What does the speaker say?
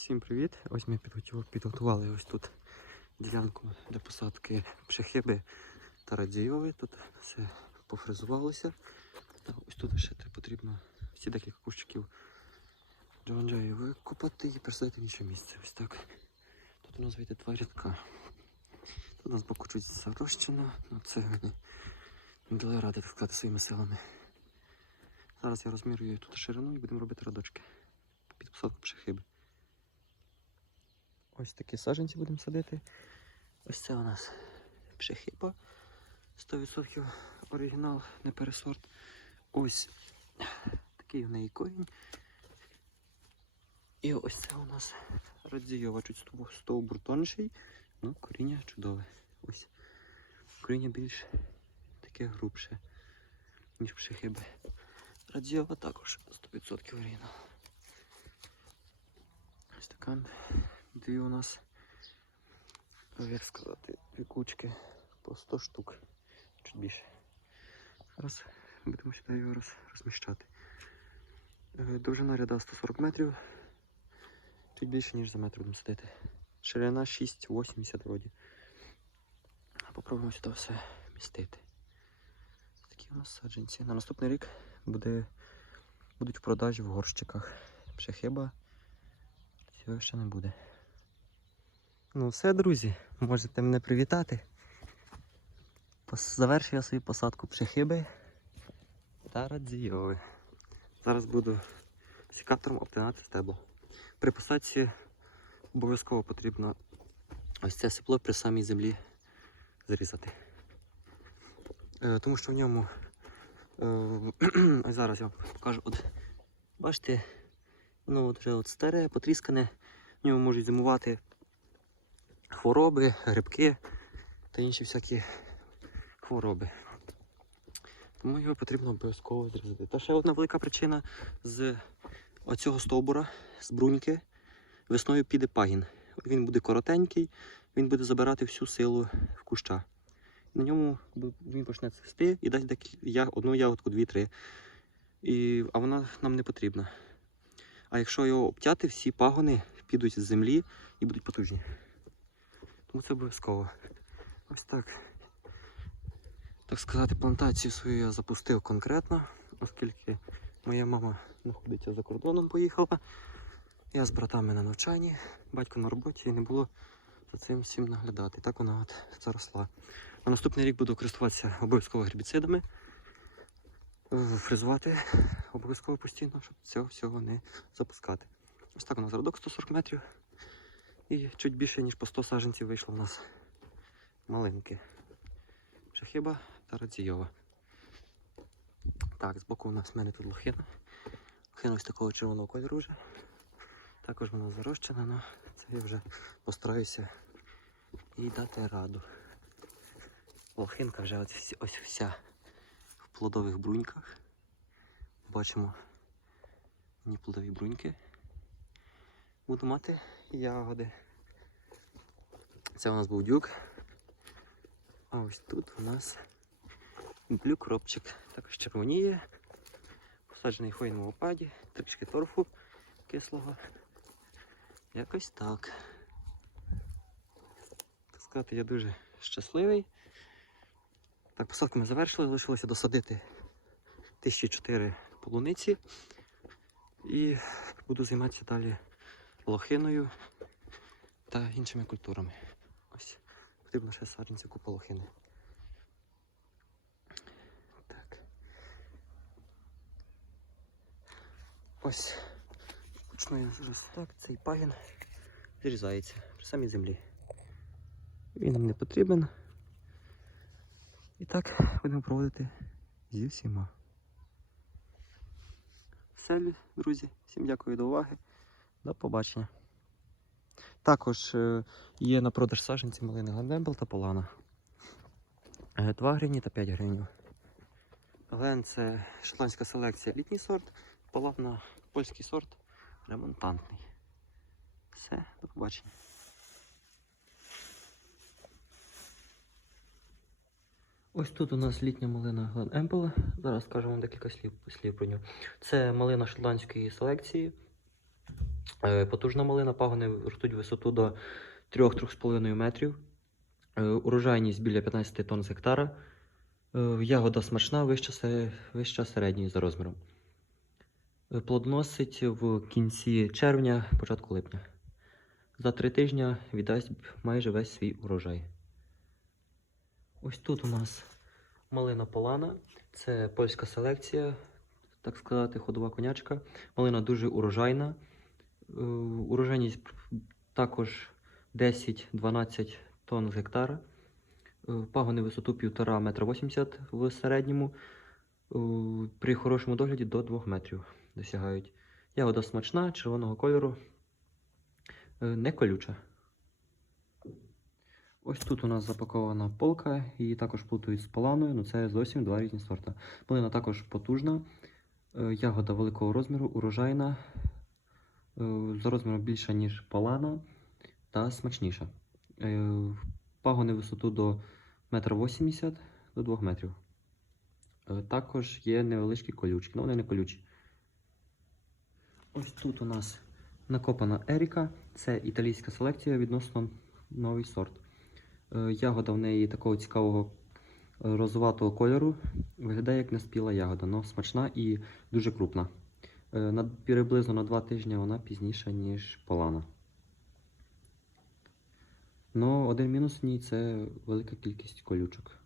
Всім привіт! Ось ми підготували, ось тут ділянку для посадки пшехиби та радзійови. Тут все пофрезувалося. Та ось тут ще потрібно всі декілька кущиків джованджаю викопати і пересадити в інше місце. Ось так. Тут у нас вийде два рядка. Тут у нас боку чуть зарощено, ну це не дали ради так сказати своїми силами. Зараз я розмірюю тут ширину і будемо робити радочки під посадку пшехиби. Ось такі саджанці будемо садити. Ось це у нас пшехиба. 100% оригінал, не пересорт. Ось такий в неї корінь. І ось це у нас радзійова, чуть стовбур тонший, ну коріння чудове. Ось. Коріння більш таке грубше, ніж пшехиби. Радзійова також 100% оригінал. Ось така дві у нас, е, як сказати, дві по 100 штук, чуть більше. Зараз будемо сюди його роз, розміщати. Е, Довжина ряда 140 метрів, чуть більше, ніж за метр будемо садити. Ширина 6,80 вроді. Попробуємо сюди все містити. Такі у нас саджанці. На наступний рік буде, будуть в продажі в горщиках. Пшехиба цього ще не буде. Ну все, друзі, можете мене привітати. Завершив я свою посадку пшехиби та радзійови. Зараз буду сікатором обтинати стебло. При посадці обов'язково потрібно ось це сипло при самій землі зрізати. Е, тому що в ньому е, ось зараз я вам покажу. От, бачите, воно от вже от старе, потріскане, в ньому можуть зимувати хвороби, грибки та інші всякі хвороби. Тому його потрібно обов'язково зрізати. Та ще одна велика причина з оцього стовбура, з бруньки, весною піде пагін. Він буде коротенький, він буде забирати всю силу в куща. На ньому він почне цвісти і дасть я- одну ягодку, дві-три. І, а вона нам не потрібна. А якщо його обтяти, всі пагони підуть з землі і будуть потужні. Тому це обов'язково. Ось так. Так сказати, плантацію свою я запустив конкретно, оскільки моя мама знаходиться за кордоном, поїхала. Я з братами на навчанні, батько на роботі і не було за цим всім наглядати. Так вона от заросла. На наступний рік буду користуватися обов'язково гербіцидами, фрезувати обов'язково постійно, щоб цього всього не запускати. Ось так у нас родок 140 метрів. І чуть більше, ніж по 100 саджанців вийшло в нас малинки. Шахіба та радзійова. Так, збоку у нас в мене тут лохина. Лохина ось такого червоного кольору вже. Також вона зарощена, але це я вже постараюся їй дати раду. Лохинка вже ось, ось вся в плодових бруньках. Бачимо ні плодові бруньки. Буду мати ягоди. Це у нас був дюк. А ось тут у нас блюкропчик. Також червоніє. Посаджений хвойному опаді, трішки торфу кислого. Якось так. Так сказати, я дуже щасливий. Так, посадку ми завершили, лишилося досадити 1004 полуниці. І буду займатися далі лохиною та іншими культурами. Ось потрібно ще саджанців купа лохини. Так. Ось. Почну зараз так, цей пагін зрізається при самій землі. Він нам не потрібен. І так будемо проводити зі всіма. Все, друзі, всім дякую за уваги. До побачення. Також е, є на продаж саджанці малини Глендембл та Полана. Е, 2 гривні та 5 гривень. Глен це шотландська селекція літній сорт, Полана польський сорт ремонтантний. Все, до побачення. Ось тут у нас літня малина Глен Емпел. Зараз скажу вам декілька слів, слів про нього. Це малина шотландської селекції. Е, Потужна малина, пагони ростуть в висоту до 3-3,5 метрів. Е, Урожайність біля 15 тонн з гектара. Е, Ягода смачна, вища, вища середньої за розміром. Плодоносить в кінці червня, початку липня. За три тижні віддасть майже весь свій урожай. Ось тут у нас малина Полана. Це польська селекція, так сказати, ходова конячка. Малина дуже урожайна. Е, Урожайність також 10-12 тонн з гектара. Е, Пагони висоту 1,5 метра 80 в середньому. Е, При хорошому догляді до 2 метрів досягають. Ягода смачна, червоного кольору, не колюча. Ось тут у нас запакована полка, її також плутають з поланою, ну це зовсім два різні сорта. Малина також потужна, ягода великого розміру, урожайна, за розміром більша, ніж полана та смачніша. Е, Пагони висоту до 1,80 м до 2 метрів. Е, Також є невеличкі колючки, але вони не колючі. Ось тут у нас накопана Еріка. Це італійська селекція відносно новий сорт. Е, Ягода в неї такого цікавого е, розоватого кольору. Виглядає як неспіла ягода, але смачна і дуже крупна. Е, На, приблизно на 2 тижні вона пізніша, ніж полана. Ну, один мінус в ній це велика кількість колючок.